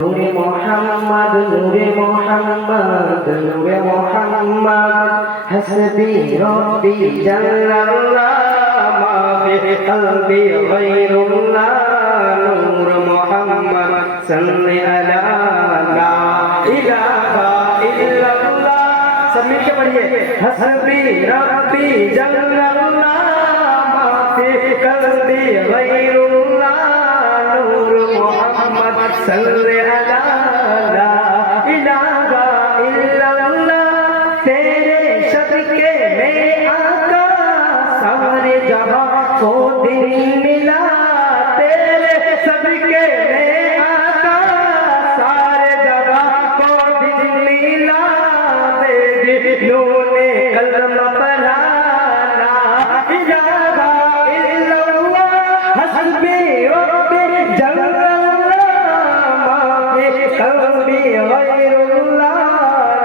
নূরে মোহাম্মদ নূরে মোহাম্মদ নূরে মোহাম্মদ হাসবি রব্বি জাল্লাল্লাহ মা ফি কলবি গায়রুল্লাহ নূর মোহাম্মদ সাল্লি আলা লা ইলাহা ইল্লাল্লাহ सब मिलके पढ़िए हसबी रब्बी जल्लल्लाह मा फी कल्बी गैरुल्लाह नूर मोहम्मद सल्ले अला ला इलाहा इल्लल्लाह तेरे सदके में आका सारे जहां को दिन मिला तेरे सदके में आका सारे जहां को दिन मिला नूने कलमा पढ़ा ला इलाहा इल्लल्लाह हस्बी रब्बी जल्लल्लाह मा फी कल्बी गैरुल्लाह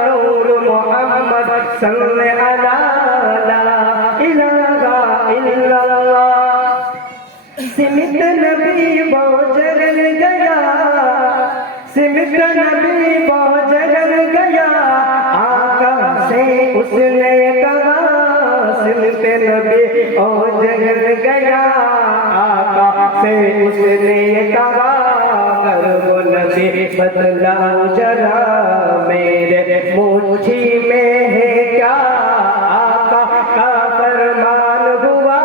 नूर मोहम्मद सल्ले अला ला इलाहा इल्लल्लाह सिमत नबी बोझल गया सिमत नबी बोझल गया से उसने कहा सिमत नबी ओ जगल गया आका से उसने कहा कर वो नबी बतलाओ जरा मेरे मुट्ठी में है क्या आका का फरमान हुआ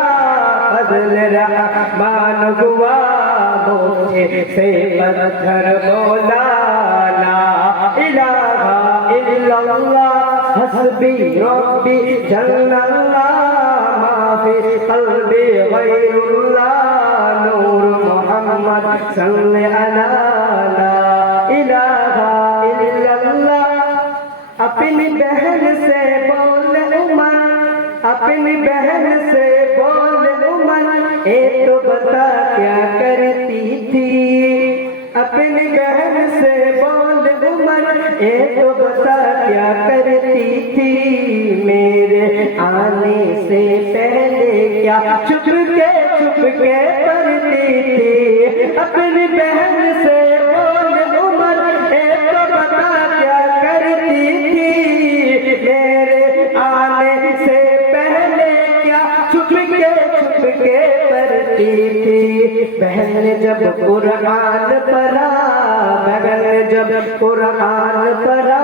बदल रहमान हुआ मुझे से पत्थर बोला ला इलाहा इल्लल्लाह हस्बी रब्बी जल्लल्लाह मा फी कल्बी गैरुल्लाह नूर मोहम्मद सल्ले अला ला इलाहा इल्लल्लाह अपनी बहन से बोल उमर अपनी बहन से बोल उमर ए तो बता क्या करती थी अपनी बहन से बोल उमर ए तो बता क्या करती थी मेरे आने से पहले क्या छुप के पढ़ती थी अपनी बहन से बोल उमर ए तो बता क्या करती थी मेरे आने से पहले क्या छुप के पढ़ती थी बहन ने जब कुरान पढ़ा बहन ने जब कुरान पढ़ा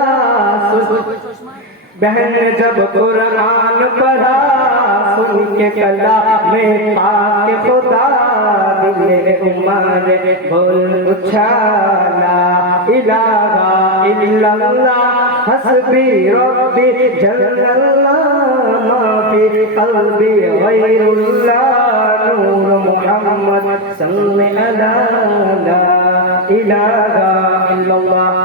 बहन ने जब कुरान पढ़ा सुन के कला में पाक खुदा दिल उमर बोल उछाला इलाहा इल्लल्लाह हस्बी रब्बी जल्लल्लाह मा फी कल्बी गैरुल्लाह नूर मोहम्मद सल्ले अला ला इलाहा इल्लल्लाह